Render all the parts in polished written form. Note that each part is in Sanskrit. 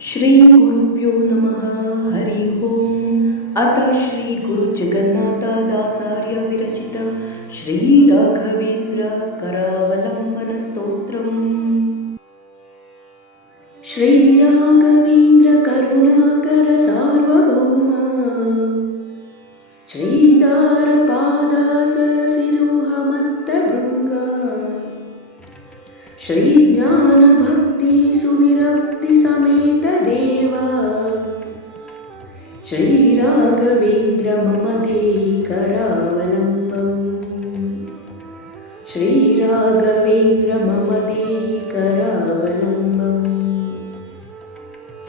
ಶ್ರೀ ಗುರುಭ್ಯೋ ನಮಃ. ಹರಿ ಓಂ. ಅಥ ಶ್ರೀ ಗುರು ಜಗನ್ನಾಥದಾಸಾರ್ಯ ವಿರಚಿತ ಶ್ರೀ ರಾಘವೇಂದ್ರ ಕರಾವಲಂಬನ ಸ್ತೋತ್ರಂ. ಶ್ರೀ ರಾಘವೇಂದ್ರ ಕರುಣಾಕರ ಸಾರ್ವಭೌಮ ಶ್ರೀದಾರ ಪಾದಾಸರ ಸಿರುಹ ಮತ್ತ ಭೃಂಗ ಶ್ರೀ ಜ್ಞಾನ ಭಕ್ತಿ ಸುವಿರಕ್ತಿ ಸಮೇತ ದೇವ ಶ್ರೀ ರಾಘವೇಂದ್ರ ಮಮ ದೇಹಿ ಕರಾವಲಂಬಂ. ಶ್ರೀ ರಾಘವೇಂದ್ರ ಮಮ ದೇಹಿ ಕರಾವಲಂಬಂ.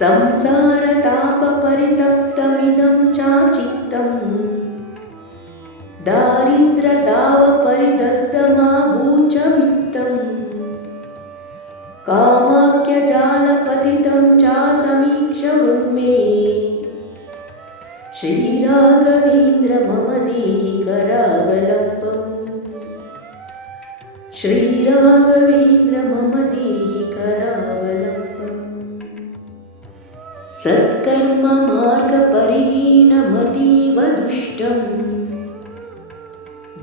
ಸಂಸಾರ ತಾಪ ಪರಿತಪ್ತಮಿದಂ ಚಾಚಿತ್ತಂ ದಾರಿದ್ರ ದಾವ ಪರಿದಗ್ಧಮಾಭೂಚಮಿತ್ತಂ ಕಾಮಾಖ್ಯ ಜಾಲಪತಿತಂ ಚಾಸಮೀಕ್ಷ ವೃನ್ಮೇ ಶ್ರೀ ರಾಘವೇಂದ್ರ ಮಮ ದೇಹಿ ಕರಾವಲಂಬಂ. ಶ್ರೀ ರಾಘವೇಂದ್ರ ಮಮ ದೇಹಿ ಕರಾವಲಂಬಂ. ಸತ್ಕರ್ಮ ಮಾರ್ಗ ಪರಿಹೀನಮತೀವ ದುಷ್ಟಂ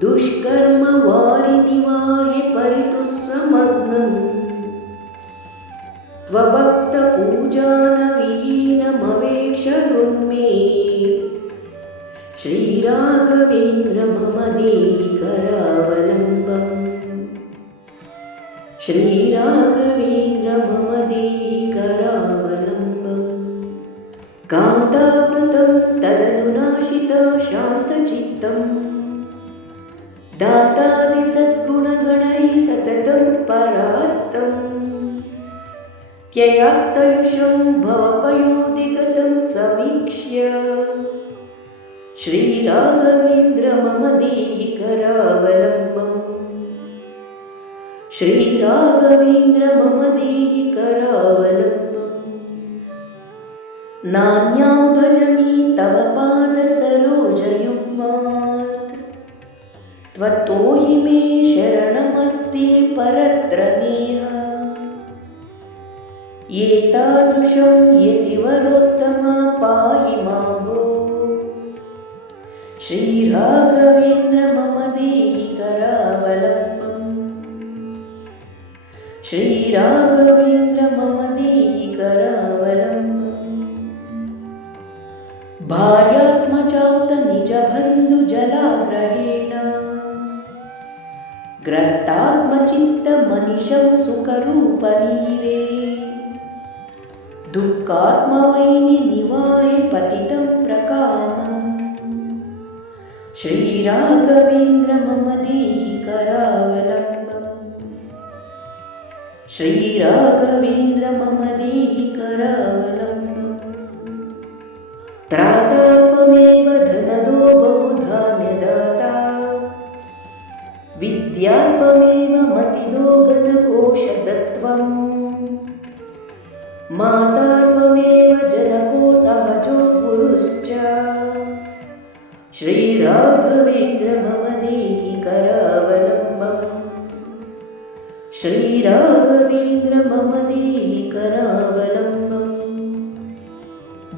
ದುಷ್ಕರ್ಮ ವಾರಿ ನಿವಾಹಿ ಪರಿತುಸ್ಸಮಗ್ನಂ ತ್ವಭಕ್ತ ಪೂಜಾನ ವಿಹೀನಮವೇಕ್ಷ ಹೃನ್ಮೇ ಶ್ರೀ ರಾಘವೇಂದ್ರ ಮಮ ದೇಹಿ ಕರಾವಲಂಬಂ. ಶ್ರೀ ರಾಘವೇಂದ್ರ ಮಮ ದೇಹಿ ಕರಾವಲಂಬಂ. ಕಾಂತಾವೃತಂ ತದನುನಾಶಿತ ಶಾಂತಚಿತ್ತಂ ದಾತಾದಿ ಸದ್ಗುಣಗಣೈ ಸತತಂ ಪರಾಸ್ತಂ ತ್ಯಯಾಕ್ತಯುಷಂ ಭವಪಯೋಧಿಗತಂ ಸಮೀಕ್ಷ್ಯ ಶ್ರೀ ರಾಘವೇಂದ್ರ ಮಮ ದೇಹಿ ಕರಾವಲಂಬಂ. ಶ್ರೀ ರಾಘವೇಂದ್ರ ಮಮ ದೇಹಿ ಕರಾವಲಂಬಂ. ನಾನ್ಯಾಂ ಭಜಮಿ ತವ ಪಾದ ಸರೋಜಯುಗ್ಮಾತ್ ತ್ವತ್ತೋ ಹಿ ಮೇ ಶರಣಮಸ್ತಿ ಪರತ್ರ ನೇಹ ಏತಾದೃಶಂ ಯತಿವರೋತ್ತಮ ಪಾಹಿ ಮಾಂ ಭೋ ಶ್ರೀ ರಾಘವೇಂದ್ರ ಮಮ ದೇಹಿ ಕರಾವಲಂಬಂ. ಶ್ರೀ ರಾಘವೇಂದ್ರ ಮಮ ದೇಹಿ ಕರಾವಲಂಬಂ. ಭಾರ್ಯಾತ್ಮಜಾತ ನಿಜ ಬಂಧು ಜಲಾಗ್ರಹೇಣ ಗ್ರಸ್ತಾತ್ಮಚಿತ್ತ ಮನಿಷಂ ಸುಖರೂಪನೀರೇ ದುಃಖಾತ್ಮವೈನಿ ನಿವಾಹಿ ಪತಿತಂ ಪ್ರಕಾಮಂ ಶ್ರೀ ರಾಘವೇಂದ್ರ ಮಮ ದೇಹಿ ಕರಾವಲಂಬಂ. ಶ್ರೀ ರಾಘವೇಂದ್ರ ಮಮ ದೇಹಿ ಕರಾವಲಂಬಂ. ತ್ರಾತಾ ತ್ವಮೇವ ಧನದೋ ಬಹುಧಾನ್ಯದಾತಾ ವಿದ್ಯಾ ತ್ವಮೇವ ಮತಿದೋ ಘನಕೋಶದತ್ವಂ ಮಾತಾ ತ್ವಮೇವ ಜನಕೋ ಸಹಜೋ ಗುರುಶ್ಚ ಶ್ರೀ ರಾಘವೇಂದ್ರ ಮಮ ದೇಹಿ ಕರಾವಲಂಬಂ. ಶ್ರೀ ರಾಘವೇಂದ್ರ ಮಮ ದೇಹಿ ಕರಾವಲಂಬಂ.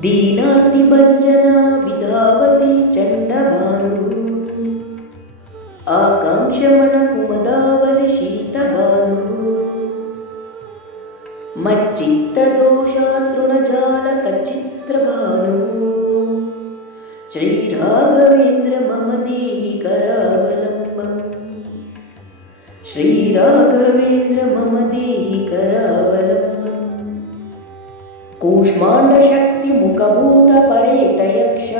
ದೀನಾರ್ತಿಭಂಜನ ವಿಧಾವಸಿ ಚಂಡಭಾನು ಆಕಾಂಕ್ಷಮಣ ಕುಮದಾವಲಿ ಶೀತಭಾನು ಮಚ್ಚಿತ್ತ ದೋಷಾತೃಣಜಾಲ ಕಚ್ಚಿತ್ರಭಾನು ಶ್ರೀ ರಾಘವೇಂದ್ರ ಮಮ ದೇಹಿ ಕರಾವಲಂಬಂ. ಶ್ರೀ ರಾಘವೇಂದ್ರ ಮಮ ದೇಹಿ ಕರಾವಲಂಬಂ. ಕೂಷ್ಮಾಂಡ ಶಕ್ತಿ ಮುಖಭೂತ ಪರೇತ ಯಕ್ಷ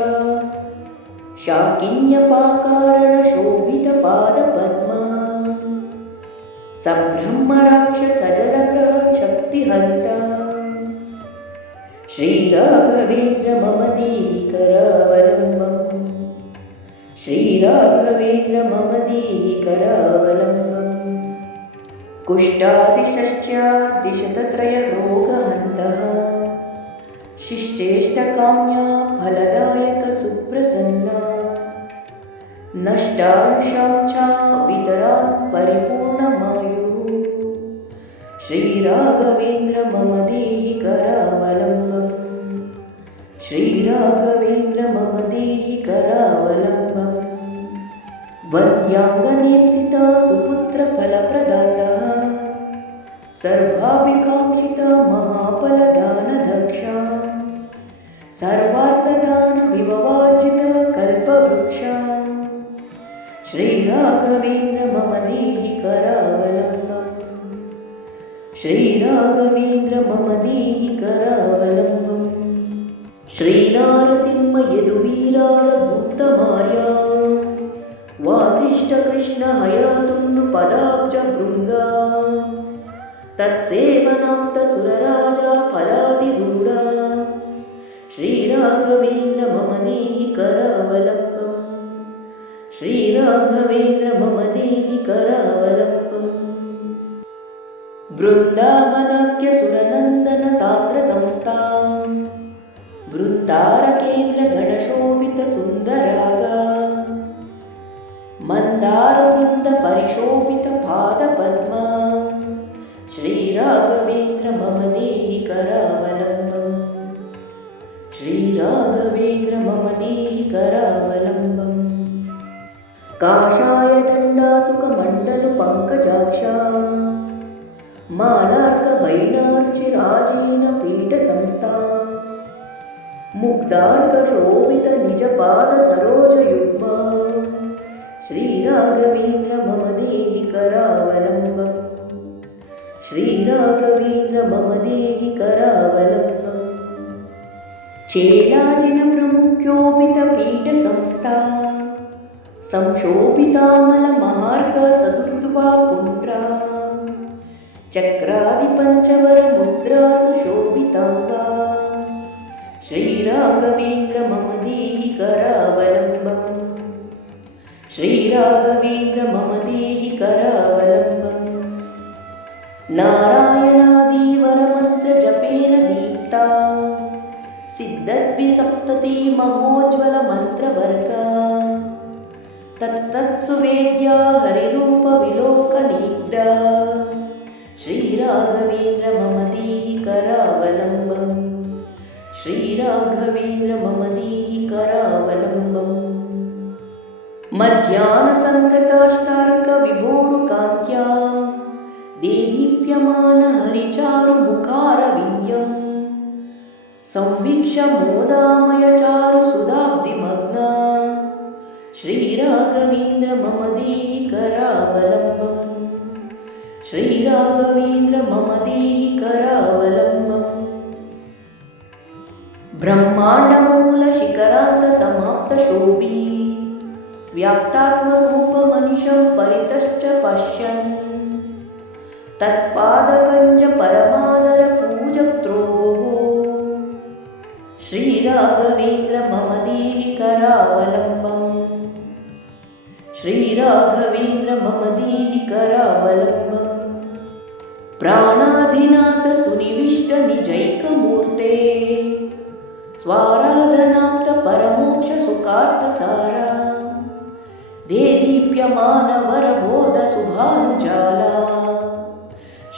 ಶಾಕಿನ್ಯಪಾಕಾರಣ ಶೋಭಿತ ಪಾದ ಪದ್ಮ ಸಬ್ರಹ್ಮ ರಾಕ್ಷಸ ಜಲಗ್ರಹ ಶಕ್ತಿ ಹಂತ ಶ್ರೀ ರಾಘವೇಂದ್ರ ಮಮ ದೇಹಿ ಕರಾವಲಂಬಂ. ಶ್ರೀ ರಾಘವೇಂದ್ರ ಮಮ ದೇಹಿ ಕರಾವಲಂಬಂ. ಕುಷ್ಠಾದಿಶಶ್ಚಾದಿಶತತ್ರಯ ರೋಗಹಂತಃ ಶಿಷ್ಟೇಷ್ಟಕಾಮ್ಯ ಫಲದಾಯಕ ಸುಪ್ರಸನ್ನ ನಷ್ಟಾಯುಷಾಂ ಚ ವಿತರಾನ್ ಪರಿಪೂರ್ಣಮಾಯು ಶ್ರೀ ರಾಘವೇಂದ್ರ ಮಮ ದೇಹಿ ಕರಾವಲಂಬಂ. श्रीराघवेन्द्र मम देहि करावलम्बम् वन्द्याङ्गनेप्सिता सुपुत्रफलप्रदातः सर्वाभिकाङ्क्षिता महाफलदानदक्षा सर्वार्थदानविभवार्जित कल्पवृक्षा श्रीराघवेन्द्र मम देहि करावलम्बम् श्रीराघवेन्द्र मम देहि करावलम्बम् श्रीनारसिंह यदुवीरारगुप्तमार्य वासिष्ठकृष्ण हयातुम्नु पदाब्जभृङ्गा तत्सेवनाप्तसुरराजा फलादिरूढा श्रीराघवेन्द्र मम देहि करावलम्बम् श्रीराघवेन्द्र मम देहि करावलम्बम् बृन्दावनाख्य सुरनन्दन सान्द्रसंस्था बृन्दारकेन्द्र गणशोभित सुन्दरागा मन्दारवृन्द परिशोभित पादपद्मा श्रीराघवेन्द्र मम देहि करावलम्बम् श्रीराघवेन्द्र मम देहि करावलम्बम् काषाय दण्डासुकमण्डलु पङ्कजाक्षा मालार्कवैणारुचिराजीन पीठसंस्था मुग्धार्कशोभित निजपादसरोजयुग्मा श्रीराघवेन्द्र मम देहि करावलम्बम् श्रीराघवेन्द्र मम देहि करावलम्बम् चेलाजिन प्रमुख्योपित पीठसंस्था संशोभितामलमहार्क सदुर्ध्वा पुण्ड्रा चक्रादिपञ्चवरमुद्रा सुशोभिताङ्गा श्रीराघवेन्द्र मम देहि करावलम्बम् श्रीराघवेन्द्र मम देहि करावलम्बम् नारायणादिवरमन्त्रजपेन दीप्ता सिद्धद्विसप्तति महोज्ज्वलमन्त्रवर्गा तत्तत्सुवेद्या हरिरूपविलोकनीड्डा श्रीराघवेन्द्र मम देहि करावलम्बम् श्रीराघवेन्द्र मम देहि करावलम्बम् मध्याह्नसङ्गताष्टार्कविभोरुकान्त्या देदीप्यमान हरिचारुमुखारविन्द्यम् संवीक्ष्य मोदामयचारुसुधाब्धिमग्ना श्रीराघवेन्द्र मम देहि करावलम्बम् श्रीराघवेन्द्र मम देहि करावलम्बम् ब्रह्माण्डमूलशिखरान्तसमाप्तशोभी व्याप्तात्मरूपमनिशं परितश्च पश्यन् तत्पादकञ्ज परमादरपूजक्त्रोः श्रीराघवेन्द्र मम देहि करावलम्बम् श्रीराघवेन्द्र मम देहि करावलम्बम् प्राणाधिनाथ सुनिविष्ट निजैकमूर्ते स्वाराधनाप्त परमोक्ष सुखार्थसारा देदीप्यमान वरबोध शुभानुजाला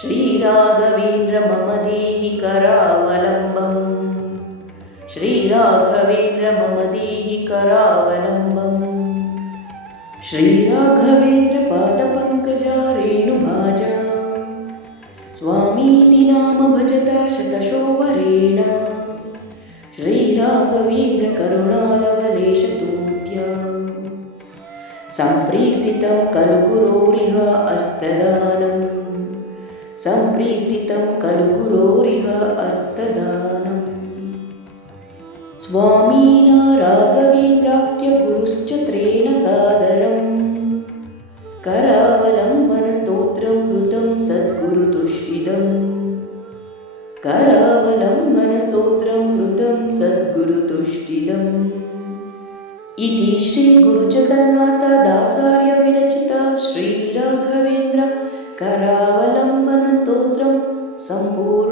श्रीराघवेन्द्र मम देहि करावलम्बम् श्रीराघवेन्द्र मम देहि करावलम्बम् श्रीराघवेन्द्र पादपङ्कजा रेणुभाजा स्वामीति नाम भजता शतशोवरेण श्रीराघवेन्द्र करुणालवलेशतूत्या सम्प्रीर्तितं खलु गुरोरिह अस्तदानम् सम्प्रीर्तितं खलु गुरोरिह अस्तदानम् स्वामिना राघवेन्द्राख्य गुरुश्च त्रेण सादरम् करावलम्बनस्तोत्रं कृतं सद्गुरुतुष्टिदम् करावलम्बनस्तोत्रं कृतं सद्गुरुतुष्टिदम् इति श्रीगुरुजगन्नाथदासार्य विरचित श्रीराघवेन्द्र करावलम्बनस्तोत्रं सम्पूर्णम्।